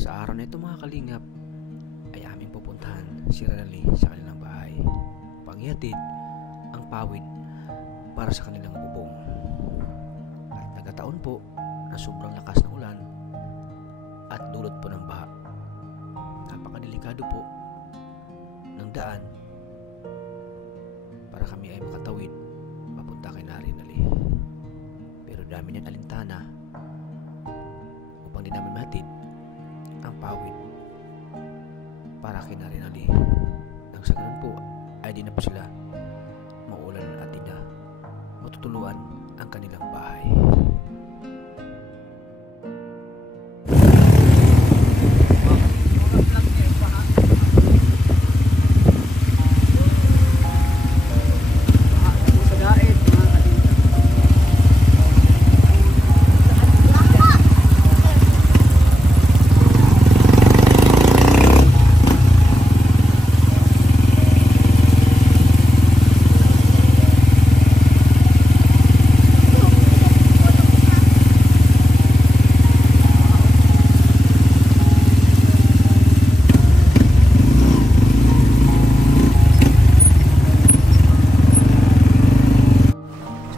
Sa araw na ito mga kalingap ay aming pupuntahan si Rinaldi sa kanilang bahay upang ihatid ang pawid para sa kanilang bubong. At nagkataon po na sobrang lakas ng ulan at dulot po ng baha. Napakadelikado po ng daan para kami ay makatawid papunta kay Rinaldi. Pero dami niyang alintana upang di namin mahatid ang pawid para kay Rinaldi. Nang sa ganun po ay di na po sila maulan at di na matutuluan ang kanilang bahay.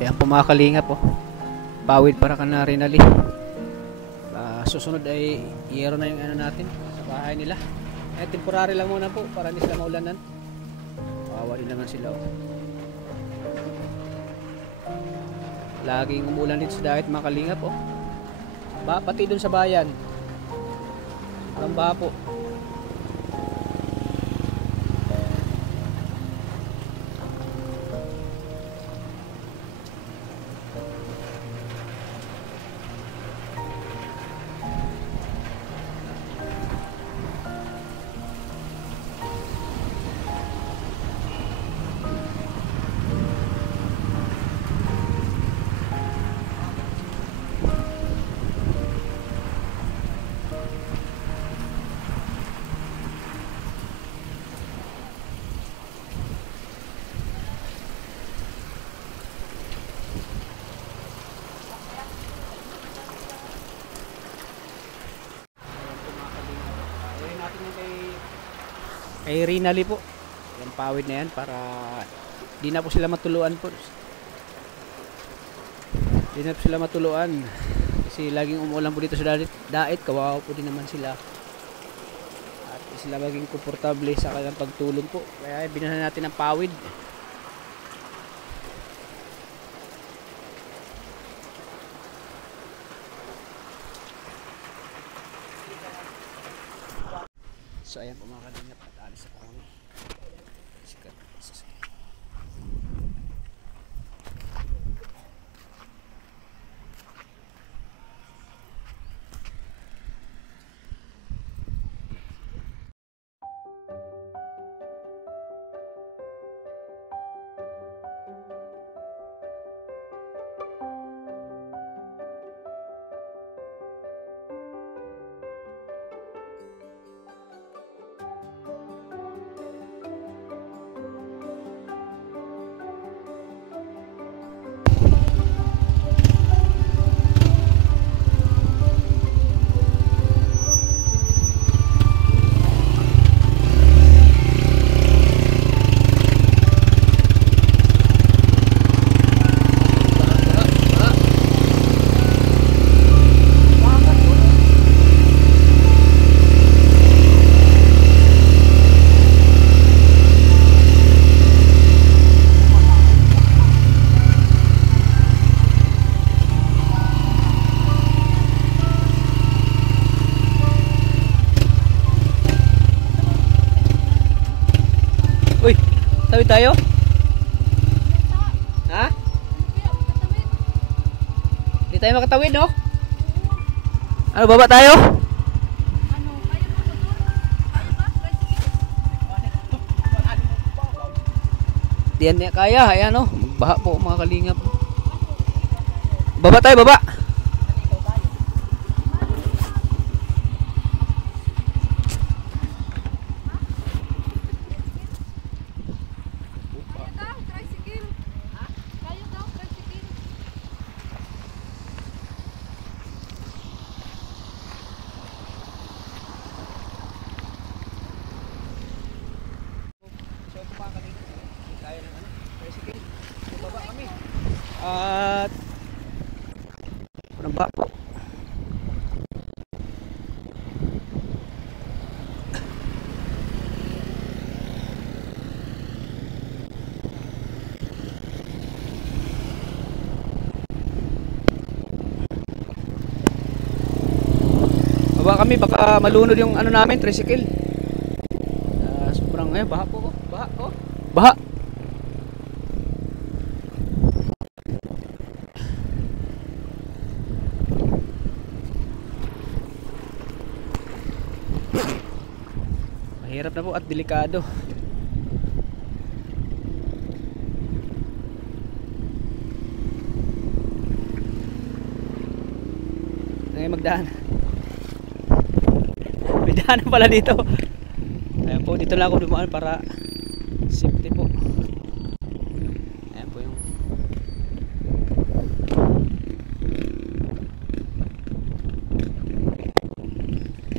Ayan po mga kalingap po, pawid para ka na Rinaldi. Susunod ay iyero na yung ano natin sa bahay nila. Temporary lang muna po para hindi sila maulanan. Kawawa din naman sila. Laging umulan dito sa dagat mga kalingap po. Pati dun sa bayan. Ang baha po. Kay Rinaldi po yung pawid na yan para di na po sila matuluan po, di na po sila matuluan kasi laging umuulan po dito sa dait. Kawawa po din naman sila at sila maging komportable sa kanilang pagtulog po, kaya binahan natin ang pawid. So ayan po mga kalingap, at alis ako kami. Uy, tawid tayo? Ha? Hindi tayo makatawid, no? Ano, baba tayo? Diyan niya kaya, ayan no? Baha po mga kalingap. Baba tayo, baba! Baba kami, baka malunod yung ano namin, tricycle. Sobrang baha po, oh. Baha, oh. Baha. Mahirap na po at delikado. Magdaan. May daanan pala dito. Ayan po, dito lang ako dumaan para safety po. Ayan po yung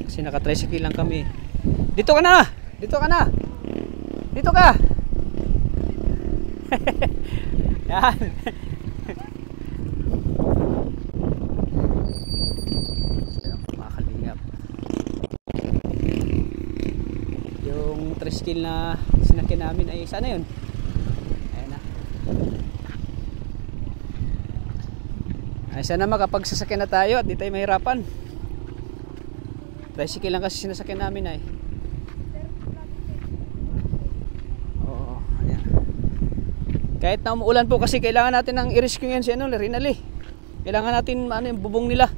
kasi naka-tricycle lang kami. Dito ka na! Dito ka na! Dito ka! Yan. Yung tricycle na sinakyan namin ay sana yun. Ayan na. Ay sana makapagsasakyan na tayo at di tayo mahirapan. Tricycle lang kasi sinasakyan namin ay. Oo, ayan. Kahit na umuulan po kasi kailangan natin ng i-rescue yan si Rinaldi. Kailangan natin yung bubong nila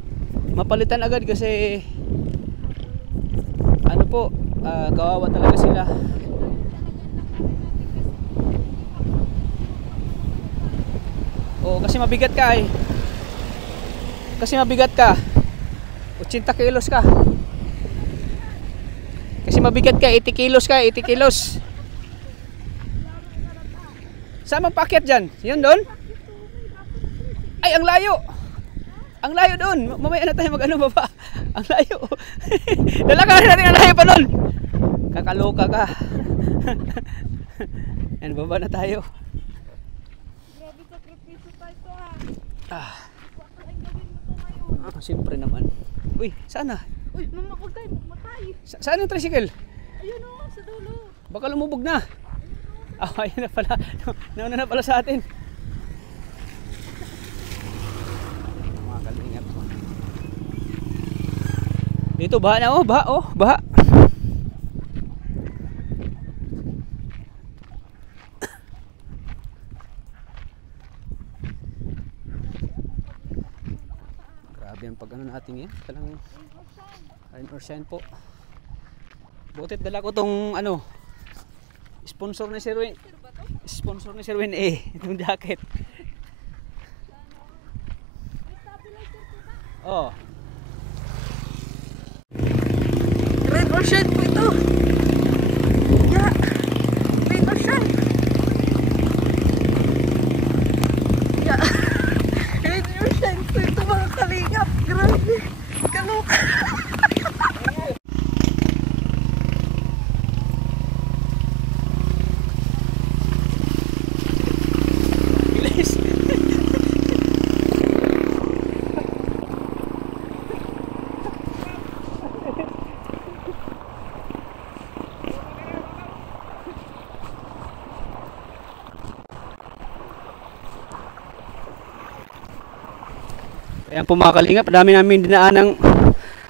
mapalitan agad kasi kawawa talaga sila. Oo, kasi mabigat ka ay. Kasi mabigat ka. 80 kilos ka. Kasi mabigat ka, 80 kilos ka, 80 kilos. Saan magpaakyat dyan? Yun doon? Ay, ang layo. Ang layo doon. Mamaya na tayo mag-ano baba. Ang layo. Dalakarin natin ang layo pa doon. Kakaloka ka. Yan, baba na tayo. Grabe sakripisyo tayo Siyempre naman. Uy, sana. Uy, mama, huwag tayo matay. Saan yung tricycle? Ayun o, sa dulo. Baka lumubog na. Ayun na pala. Nauna na pala sa atin. Mga kalingap. Dito, baha na, baha, baha. Grabe ang pag-ano natin yan. Talang rain or shine po. Butit dala ko tong sponsor ni Sir Win. Sponsor ni Sir Win itong jacket. Oh. Rain or shine po ito. Yeah. Rain or shine. Yeah. Rain or shine po ito mga kalingap. Grabe. Kaloka. Ayan po mga kalingap, dami namin dinaan ng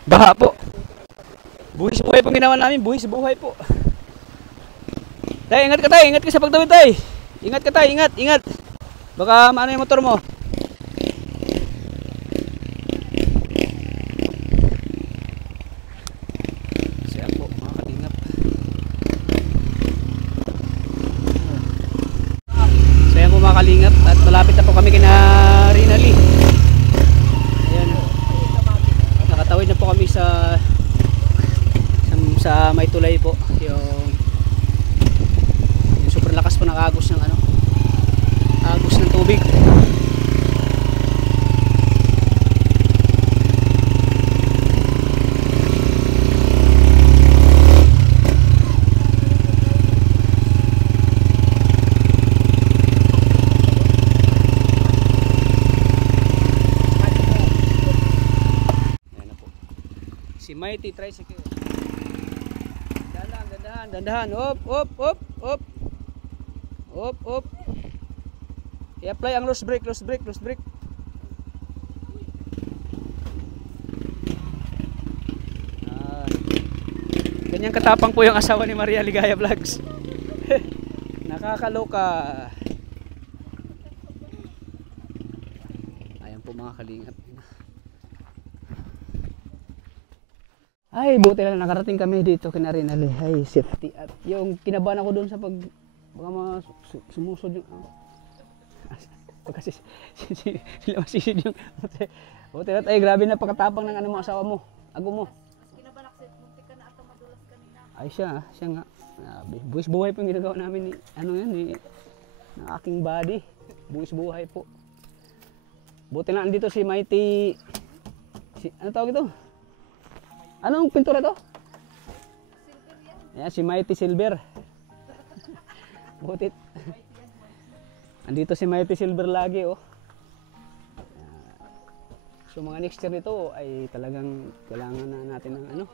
baha po. Buhis buhay pong ginawa namin, buhis buhay po. Tay, ingat ka sa pagtawid tay. Ingat ka tay, ingat. Baka maano yung motor mo. Ayan po mga kalingap. So ayan po mga kalingap, at malapit na po kami kina Rinaldi. Nakatawid na po kami sa may tulay po, yung super lakas po ng agos ng agos ng tubig. Si Mighty Tricycle. Dandahan. Op. I-apply ang loose brake. Ayan. Ganyan katapang po yung asawa ni Maria Ligaya Vlogs. Nakakaloka. Ayan po mga kalingap. Ay, buti na nakarating kami dito kina Rinaldi. Ay, safety. At yung kinabahan ako doon sa pag baka sumusod yung kasi sila masisid yung buti na tayo. Grabe na pagkatapang ng ano mo asawa mo. Ago mo. Ay siya nga. Buwis buhay po yung ginagawa namin ni ano yan ni ng aking body. Buwis buhay po. Buti na andito si Mighty ano tawag ito? Anong pintura to? Silver yan. Yan si Mighty Silver. Butit. Andito si Mighty Silver lagi oh. So mga next year nito ay talagang kailangan na natin ng ano.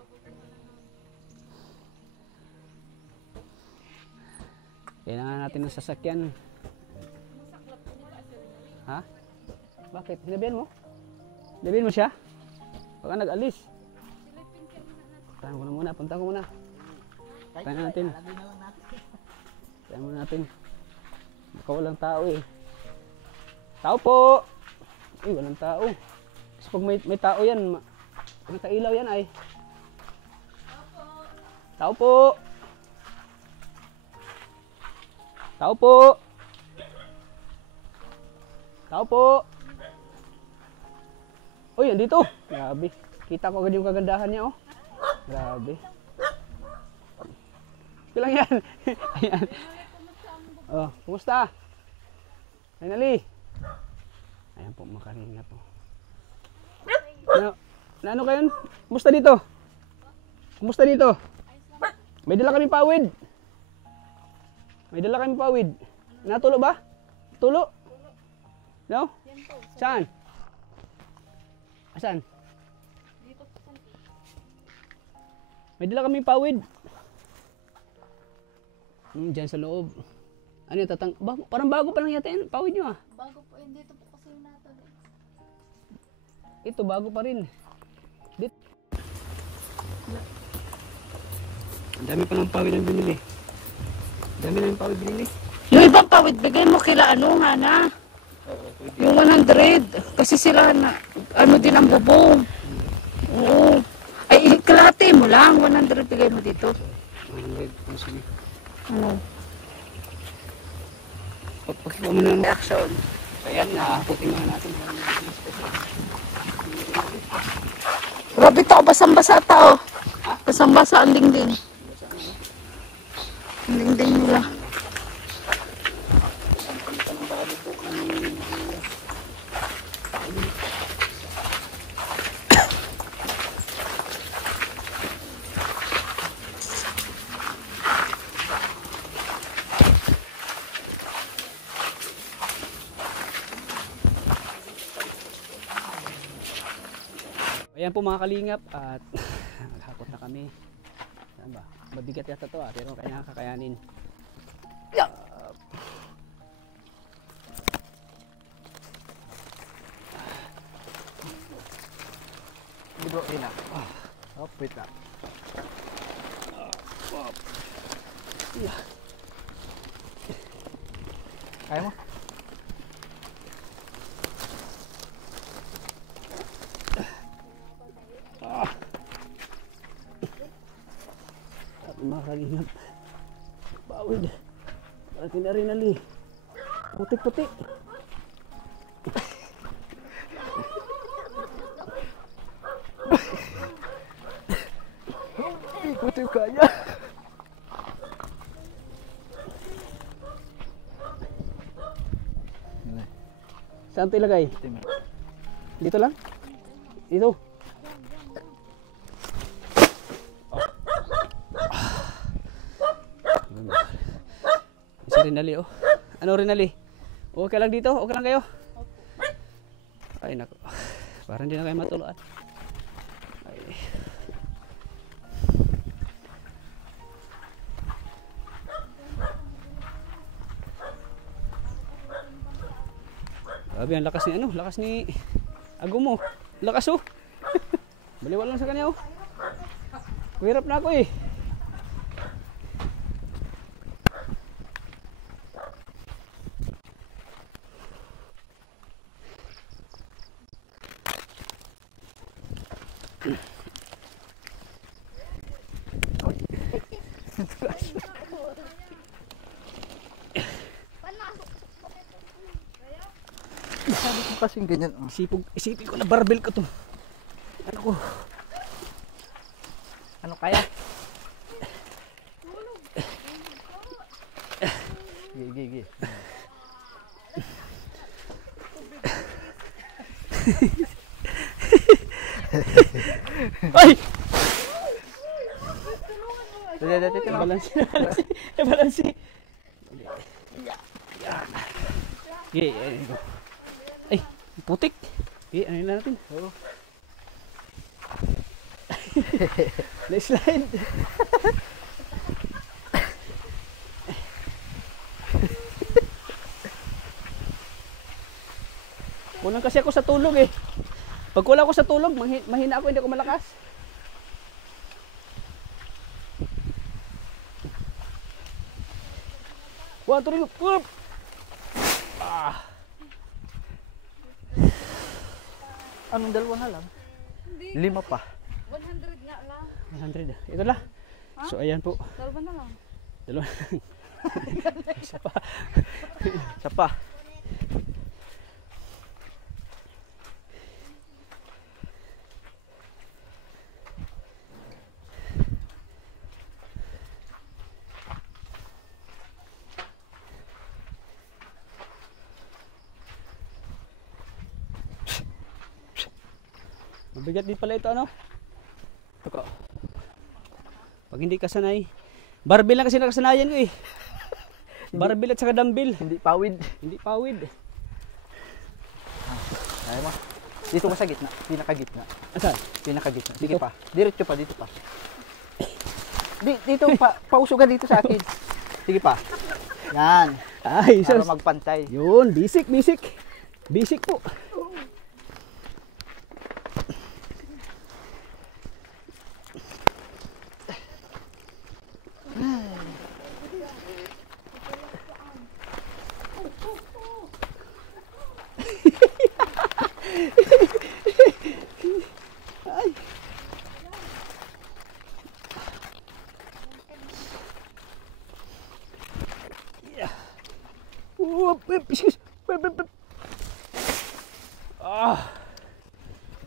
Kailangan natin ng sasakyan. Ha? Bakit? Sinabihan mo? Sinabihan mo siya? Baka nag-alis. Puntahan ko na muna. Puntahan ko muna. Puntahan natin. Puntahan muna natin. Baka walang tao eh. Tao po! Uy, walang tao. Kasi pag may tao yan, pag nakailaw yan ay. Tao po! Tao po! Tao po! Uy, andito! Grabe. Kita ko agad yung kagandahan niya oh. Grabe. Bilang yan. Ayan. Oh, kumusta? Finally. Ayan po, makaringat po. Ano kayo? Kumusta dito? Kumusta dito? May dala kami pawid. May dala kami pawid. Natulo ba? Tulo? No? Saan? Asan? May dala kami pawid. Diyan sa loob. Ano yung parang bago pa lang yata yan. Pawid nyo ah. Bago po yun. Dito po kasi yung natalo. Ito bago pa rin. Dito. Ang dami pa ng pawid ang binili. Ang dami na yung pawid binili. Yung ibang pawid, bigay mo kila ano nga na. Yung 100. Kasi sila na, ano din ang bubong. Oo. Ay, kalahati mo lang. 100 bigay mo dito. 100. Sige. Oo. Pagkita mo na ng reaction. Ayan na, putin nga natin. Grabe to, basang-basa tao. Basang-basa ang dingding. Ang dingding nila. Ayan po mga kalingap at maghapot na kami. Saan ba? Mabigat yata to pero kaya kakayanin. Libro ina. Oh, wait na. Kaya mo? Mga kalingap, bawid para kina Rinaldi, putik-putik. Putik kaya. Saan ito ilagay? Dito lang? Dito? Si Rinaldi oh. Ano Rinaldi? Okay lang dito? Okay lang kayo? Ay nako. Parang hindi na kayo matuluan. Ay. Grabe ang lakas ni ano? Lakas ni Agumo. Lakas oh. Baliwala lang sa kanya oh. Kuhirap na ako eh. kasing ganyan. Isipin ko na barbell ko to. Ano ko? Ano kaya? Gigi. Ay! Dito na. Balansi. Okay, ay, putik. Okay, ano na natin? Oo. Na-slide. Kulang kasi ako sa tulog eh. Pag kulang ako sa tulog, mahina ako, hindi ako malakas. One, two, three, Anong dalawa na lang? 5 pa. 100 nga lang. 100. Ito lang. So ayan po. Dalawa na lang. Dalawa. Isa pa. Isa pa. Mabigat din pala ito, ano? Ito. Pag hindi ka sanay, barbell lang kasi nakasanayan ko eh. Barbell at saka dumbbell. Hindi pawid. Hindi pawid. Kaya mo. Dito ka sa gitna. Pinakagitna. Asan? Pinakagitna. Sige Dito? pa. Diretso pa. Dito pa. Dito pa. Pausugan dito sa akin. Sige pa. Yan. Ay, Para sus. magpantay. Yun, basic. Basic po.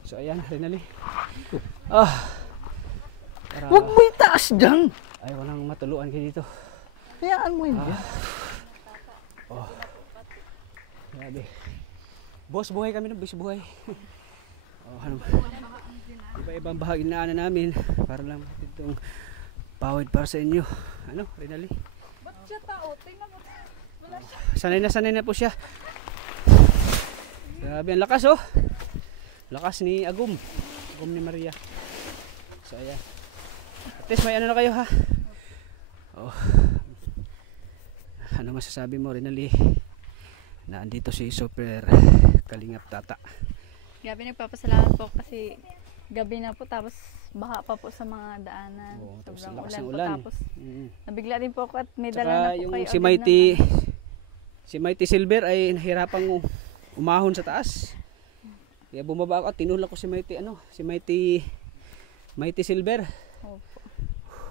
So ayan, Renali. Para, Huwag mo itaas dyan. ay, walang matuluan kayo dito. Hayaan mo yun. Grabe. Boss, buhay kami ng boss, buhay. Ano, iba-ibang bahagi na namin para lang itong pawid para sa inyo. Ano, Renali? Ba't siya tao? Tingnan mo. Wala siya. Sanay na po siya. Grabe, ang lakas oh. Lakas ni Agum ni Maria. So ayan. At least may ano na kayo ha. Oh. Ano masasabi mo, Renali? Na andito si Super Kalingap Tata. Gabi nagpapasalamat po kasi gabi na po tapos baha pa po sa mga daanan. Oo, tapos Sobrang lakas ulan ng po ulan. tapos Mm. nabigla din po ako at may dala Tsaka na po yung kayo. si agad Mighty Silver ay nahirapang umahon sa taas. Kaya bumaba ako at tinulak ko si Mighty Silver. Opo.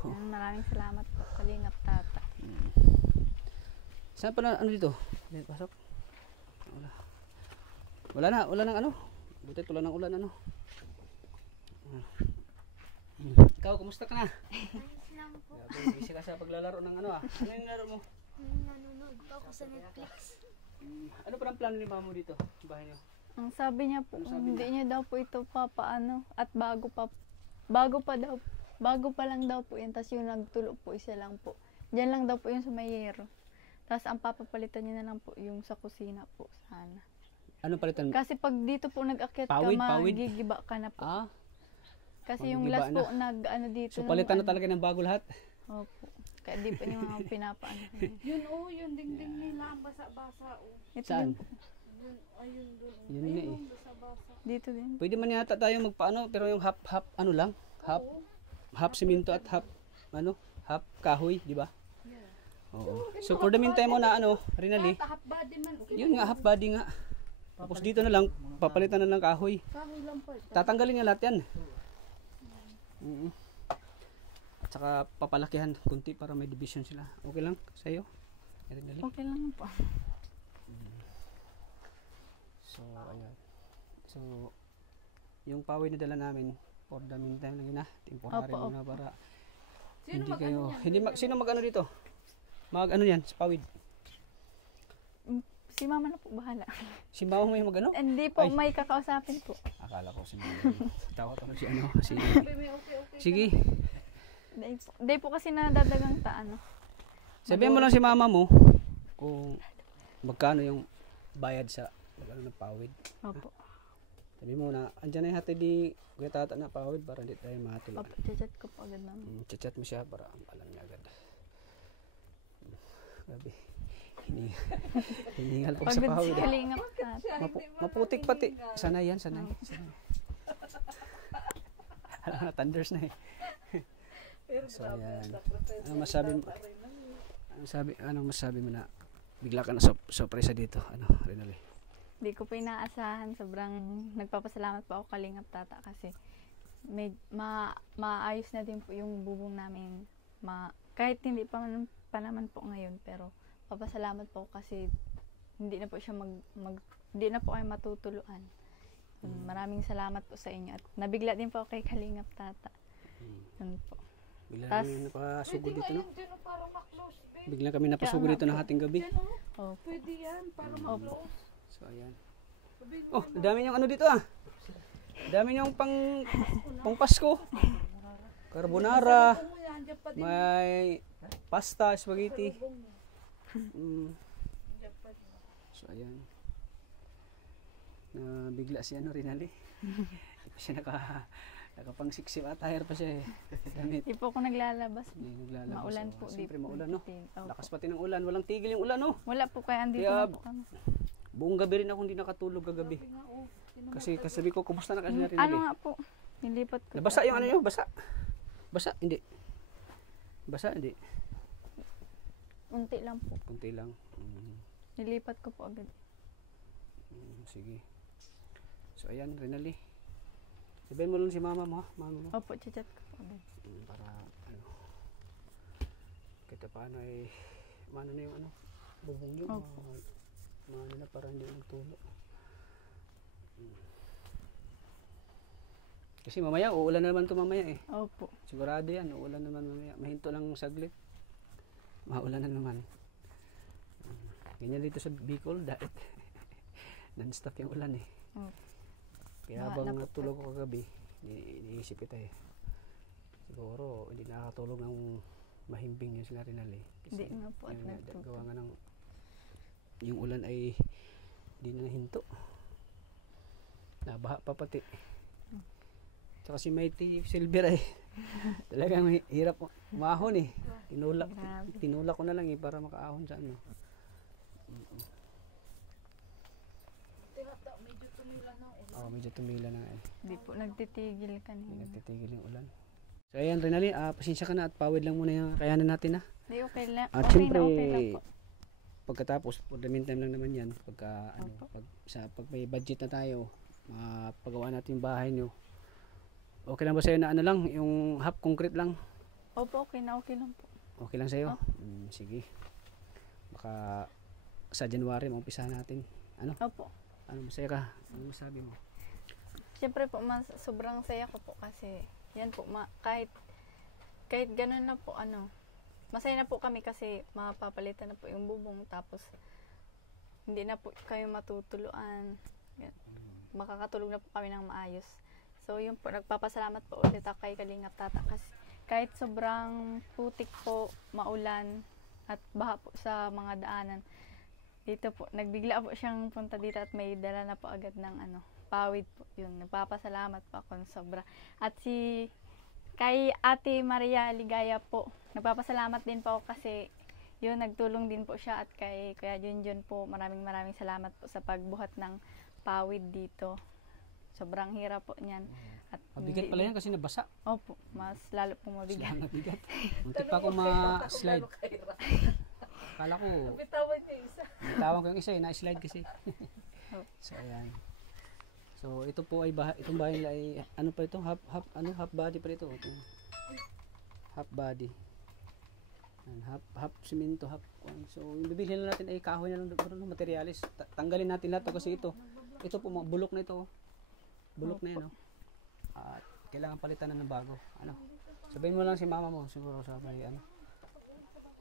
Yan, maraming salamat po Kalingap Tata. Saan pa na ano dito? Dito pasok. Wala nang ano. Buti wala nang ulan ano. Ikaw, kumusta ka na? Grabe, busy ka sa paglalaro ng ano ah. Ano yung laro mo? Nanonood pa ako sa Netflix. Ano pa ang plano ni mama mo dito? Sa bahay niyo? Ang sabi niya po, Ano sabi hindi niya daw po ito papaano at bago pa lang daw po yun. Tapos yung nagtulo po isa lang po. Diyan lang daw po yung sa mayero. Tapos ang papapalitan niya na lang po yung sa kusina po sana. Ano palitan mo? Kasi pag dito po nag-akyat Pawid, ka, pawid. magigiba ka na po. Ah, Kasi yung magigiba last po na. nag-ano dito. so nung palitan na ano. talaga ng bago lahat. Opo. Kaya di pa niya mga pinapaano. Yun dingding nila ang basa-basa. Ito Saan? din po. Ayun doon. Yun nga eh. Basa-basa. Dito din. Pwede man yata tayo magpaano pero yung half ano lang, half simento at half kahoy, di ba? Oo. So for the meantime mo na ano, Rinali, Half body man. Okay. yun nga half body nga. Tapos dito na lang papalitan na ng kahoy. Kahoy lang po. Tatanggalin nga lahat 'yan. At saka papalakihan kunti para may division sila. Okay lang sa iyo? Rinali. Okay lang po. So, ayan. So, yung pawid na dala namin, for the meantime lang yun na. Temporary Opo, muna para hindi kayo, sino mag-ano dito? Mag-ano yan, sa pawid? Si mama na po bahala. Si Mama mo yung mag-ano? Hindi po, Ay. may kakausapin po. Akala ko si Mama. Tawag ako si ano, si... Sige. Hindi po kasi nadadagang ano. Sabihin mo lang si Mama mo kung magkano yung bayad sa mag-ano ng pawid. Opo. Sabi mo na, andyan na yung hatid di Kuya Tata na pawid para hindi tayo matulog. Opo, chat ko po agad mama. Chat mo siya para alam niya agad. Grabe. Hiningal po sa Pagod pawid. si Kalingap ka. Maputik pati. Sanay yan, sanay. Alam na, thunders na eh. So, ayan. Ano masabi mo na bigla ka na sorpresa dito? Ano, Rinaldi? Hindi ko po inaasahan. Sobrang nagpapasalamat po ako Kalingap Tata kasi maayos na din po yung bubong namin. Kahit hindi pa naman po ngayon, pero papasalamat po kasi hindi na po siya hindi na po kayo matutuluan. Maraming salamat po sa inyo at nabigla din po kay Kalingap Tata. Yun po. Bigla kami napasugod dito, no? Bigla kami napasugod dito ng hating gabi. Opo. Pwede yan, para Opo. So, ayan. Oh, dami niyong ano dito ah. Dami niyong pang Pasko. Carbonara. May pasta, spaghetti. So, ayan. Bigla si ano Rinaldi. Hindi pa siya nakapang siksip attire pa siya eh. Damit. Hindi po ako naglalabas. Hindi naglalabas. Maulan Oh, po. siyempre di- maulan, no? Opo. Lakas pati ng ulan. Walang tigil yung ulan, no? Wala po kaya andito Kaya, na po kami. Buong gabi rin ako hindi nakatulog kagabi. Kasi sabi ko, kumusta na kasi natin Ano nga po? Nilipat ko. Nabasa yung ano nyo? Basa? Basa? Hindi. Basa? Hindi. Unti lang po. Kunti lang. Nilipat ko po agad. Sige. So, ayan, Rinaldi. Sabihin mo lang si mama mo, ha? Mama mo. Opo, chat ko po agad. Para, ano, kita paano ay, maano na yung ano, bubong nyo. Opo. Maano na para hindi magtulo. Kasi mamaya, uulan na naman ito mamaya eh. Opo. Sigurado yan, uulan naman mamaya. Mahinto lang saglit. Maulan na naman. Ganyan dito sa Bicol, dahil non-stop yung ulan eh. Opo. Kaya habang natulog ko kagabi, iniisip kita eh. Siguro, hindi nakakatulog ng mahimbing yung sila Rinaldi. Hindi nga po at Gawa nagtuto. nga ng, yung ulan ay hindi na nahinto. Nabaha pa pati. Tsaka si Mighty Silver ay talagang hirap umahon eh. Tinulak ko na lang eh para makaahon sa ano. Medyo tumila na eh. Hindi po nagtitigil Hindi kanina. nagtitigil yung ulan. So ayan Rinaldi, pasensya ka na at pawid lang muna yung kayanan natin ha. Hindi, okay lang. At Okay syempre, na, okay lang po. pagkatapos, for the meantime lang naman yan, pagka, ano, Opo. pag may budget na tayo, pagawa natin yung bahay nyo. Okay lang ba sa'yo na ano lang, yung half concrete lang? Opo, okay na, okay lang po. Okay lang sa'yo? Opo. Sige. Baka sa January, maumpisahan natin. Ano? Opo. Ano masaya ka? Ano masabi mo? Siyempre po, sobrang saya ko po kasi yan po, kahit ganun na po, masaya na po kami kasi mapapalitan na po yung bubong tapos hindi na po kami matutuluan. Yan. Makakatulog na po kami ng maayos. So yun po, nagpapasalamat po ulit ako kay Kalingap Tata kasi kahit sobrang putik po, maulan at baha po sa mga daanan, dito po, nagbigla po siyang punta dito at may dala na po agad ng pawid po. Yun, nagpapasalamat po ako ng sobra. At kay Ate Maria Ligaya po, nagpapasalamat din po ako kasi yun, nagtulong din po siya at kay Kuya Junjun po, maraming salamat po sa pagbuhat ng pawid dito. Sobrang hirap po niyan. At Mabigat pala yan kasi nabasa. Opo, mas lalo pong mabigat. Mabigat. Muntik pa akong ma-slide. Kala ko, Bitawan niya isa. bitawan ko yung isa na-slide kasi. So, ayan. So, ito po ay itong bahay nila ay, ano pa ito? Half body pa ito. Half body. Half simento, half. So, yung bibilhin natin ay kahoy na lang ng materialis. Tanggalin natin lahat to kasi ito. ito po, bulok na ito. Bulok na yan, no? At kailangan palitan na ng bago. Ano? Sabihin mo lang si mama mo, siguro sabay, ano?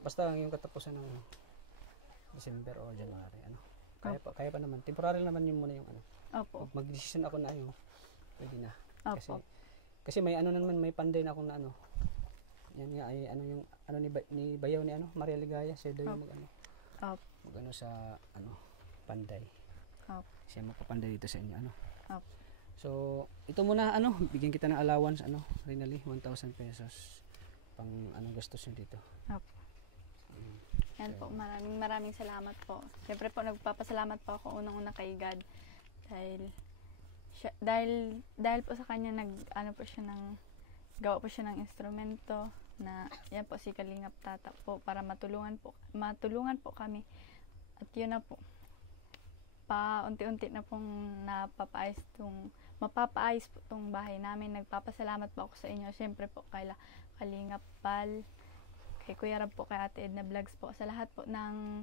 Basta yung katapusan ng December o January, ano? Kaya pa naman. Temporary naman yun muna yung ano. Opo. Mag-decision ako na ano, pwede na. Opo. Kasi may ano naman, may panday na akong na ano. Yan nga ay ano yung ano ni Bayaw ni ano, Maria Ligaya, siya daw yung mag ano. Opo. Mag ano sa ano, panday. Opo. Siya magpapanday dito sa inyo ano. Opo. So, ito muna ano, bigyan kita ng allowance ano, Rinali, 1,000 pesos. Pang ano gastos niyo dito. Opo. Yan po, maraming salamat po. Siyempre po, nagpapasalamat po ako unang-una kay God. Dahil po sa kanya, gawa po siya ng instrumento na, yan po si Kalingap Tata po, para matulungan po kami. At yun na po, unti-unti na pong mapapaayos po itong bahay namin. Nagpapasalamat po ako sa inyo. Siyempre po, kay Kalingap Pal, kay Kuya Rab po, kay Ate Edna Vlogs po, sa lahat po ng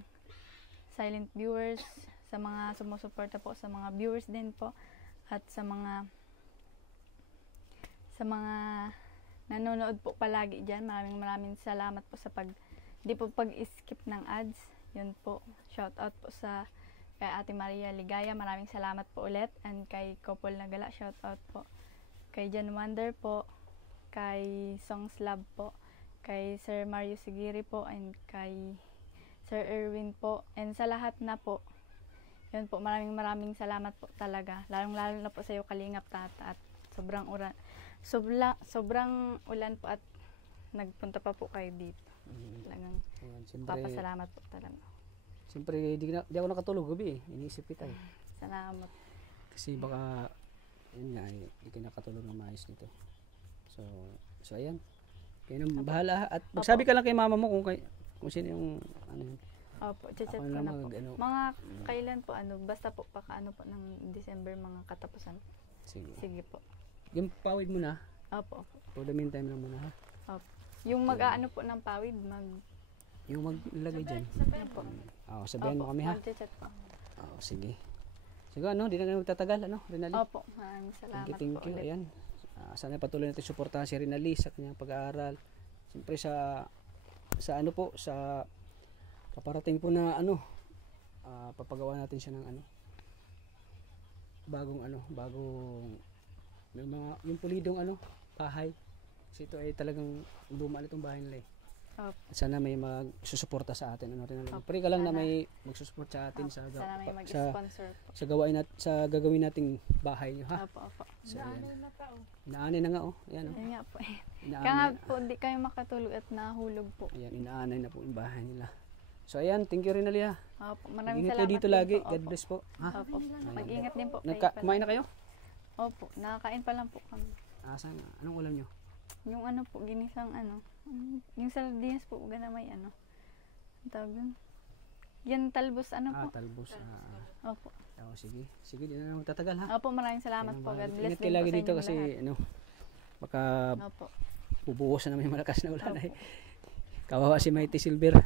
silent viewers, sa mga sumusuporta po, sa mga viewers din po, at sa mga nanonood po palagi dyan. Maraming salamat po sa di po pag-skip ng ads. Yun po, shout out po kay Ate Maria Ligaya, maraming salamat po ulit. And kay Kopol Nagala, shout out po. Kay Jan Wonder po, kay Songs Lab po, kay Sir Mario Sigiri po, and kay Sir Erwin po, and sa lahat na po. Yun po, maraming salamat po talaga. Lalong-lalo na po sa iyo, Kalingap Tata, at sobrang ulan po at nagpunta pa po kayo dito. Talagang papasalamat po talaga. Siyempre, di ako nakatulog gabi eh. Iniisip kita eh. Salamat. Kasi baka, yun nga eh, di ka nakatulog ng maayos dito. So ayan. Kaya nang bahala. At magsabi ka lang kay mama mo kung sino yung ano yun. Opo, chat ko na po. Mga kailan po, basta po pakaano po ng December, mga katapusan. Sige po. Yung pawid mo na. Opo. For the meantime lang muna ha. Opo. Yung mag-aano po ng pawid, yung maglagay dyan. Opo. Sabihan mo kami ha. Mag-chat po. Sige. Sige di na kami magtatagal Rinali. Opo, maraming salamat thank you. po ulit. Ayan. Sana patuloy natin suportahan si Rinali sa kanyang pag-aaral. Siyempre sa paparating po na papagawa natin siya ng bagong yung pulidong bahay. Kasi ito ay talagang luma na itong bahay nila eh. At sana may magsusuporta sa atin Rinali. Pray ka lang na may magsusuporta sa atin sana may mag-sponsor sa gagawin nating bahay niyo ha. Opo. So, inaanay na nga Ayan Yan nga po eh. Kaya po di kayo makatulog at nahulog po. Ayan, inaanay na po yung bahay nila. So ayan, thank you Rinali ha. Opo, maraming Ingat salamat dito din lagi. po. God bless po. Ha? Opo. Mag-ingat din po. Kumain na kayo? Opo, nakakain pa lang po kami. Saan? Anong ulam nyo? Yung po, ginisang yung sardinas po, ganamay ang tawag yun? Yan talbos po. Talbos. Opo. Sige, di na lang tatagal ha. Opo, maraming salamat po. God bless Ingat din kayo lagi po sa dito inyo kasi lahat. baka Opo. bubuhos na naman yung malakas na ulan eh. Kawawa si Mighty Silver.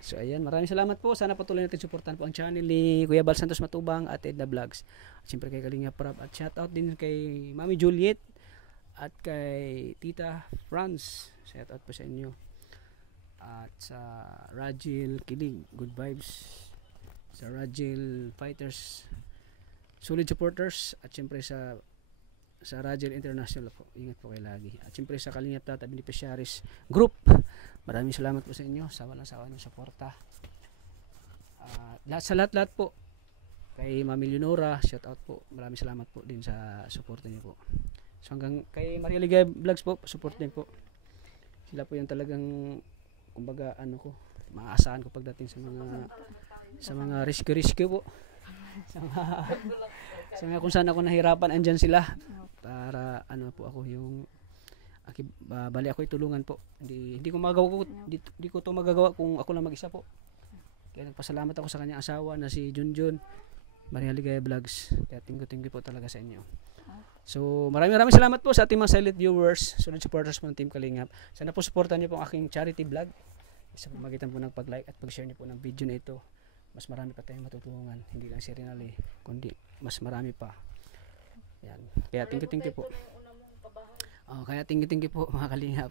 So ayan, maraming salamat po. Sana patuloy natin suportahan po ang channel ni Kuya Bal Santos Matubang at Edna Vlogs. At siyempre kay Kalingap Rab. At shout out din kay Mami Juliet at kay Tita Franz. Shout out po sa inyo. At sa Rajil Kilig, good vibes. Sa Rajil Fighters, solid supporters. At siyempre sa Rajil International po. Ingat po kayo lagi. At siyempre sa Kalingap Tata Beneficiaries Group. Maraming salamat po sa inyo sa walang sawa ng suporta. Lahat po. Kay Mami Leonora, shout out po. Maraming salamat po din sa suporta niyo po. So hanggang kay Maria Ligaya Vlogs po, support din po. Sila po yung talagang kumbaga maaasahan ko pagdating sa mga rescue po. sa mga kung saan ako nahirapan, andyan sila para po ako yung bali ako itulungan po. Hindi ko magagawa hindi ko to magagawa kung ako lang mag-isa po. Kaya nagpasalamat ako sa kanyang asawa na si Junjun Maria Ligaya Vlogs. Kaya thank you po talaga sa inyo. So maraming salamat po sa ating mga silent viewers, solid supporters po ng Team Kalingap. Sana po supportan niyo po ang aking charity vlog. Sa pamagitan po ng pag-like at pag-share niyo po ng video na ito. mas marami pa tayong matutulungan. Hindi lang si Rinaldi, kundi mas marami pa. Yan. Kaya thank you po. Kaya thank you po mga kalingap.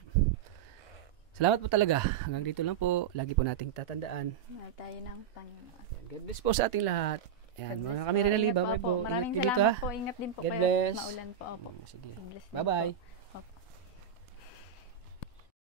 Salamat po talaga. Hanggang dito lang po. Lagi po nating tatandaan. Mahal tayo ng Panginoon. God bless po sa ating lahat. Yan, God mga bless kami po. Rinaldi, Ingat bye-bye po. Maraming Ingat dito, salamat ha. po. Ingat din po God kayo. bless. Maulan po. Opo. Sige. God bless din Bye-bye. po.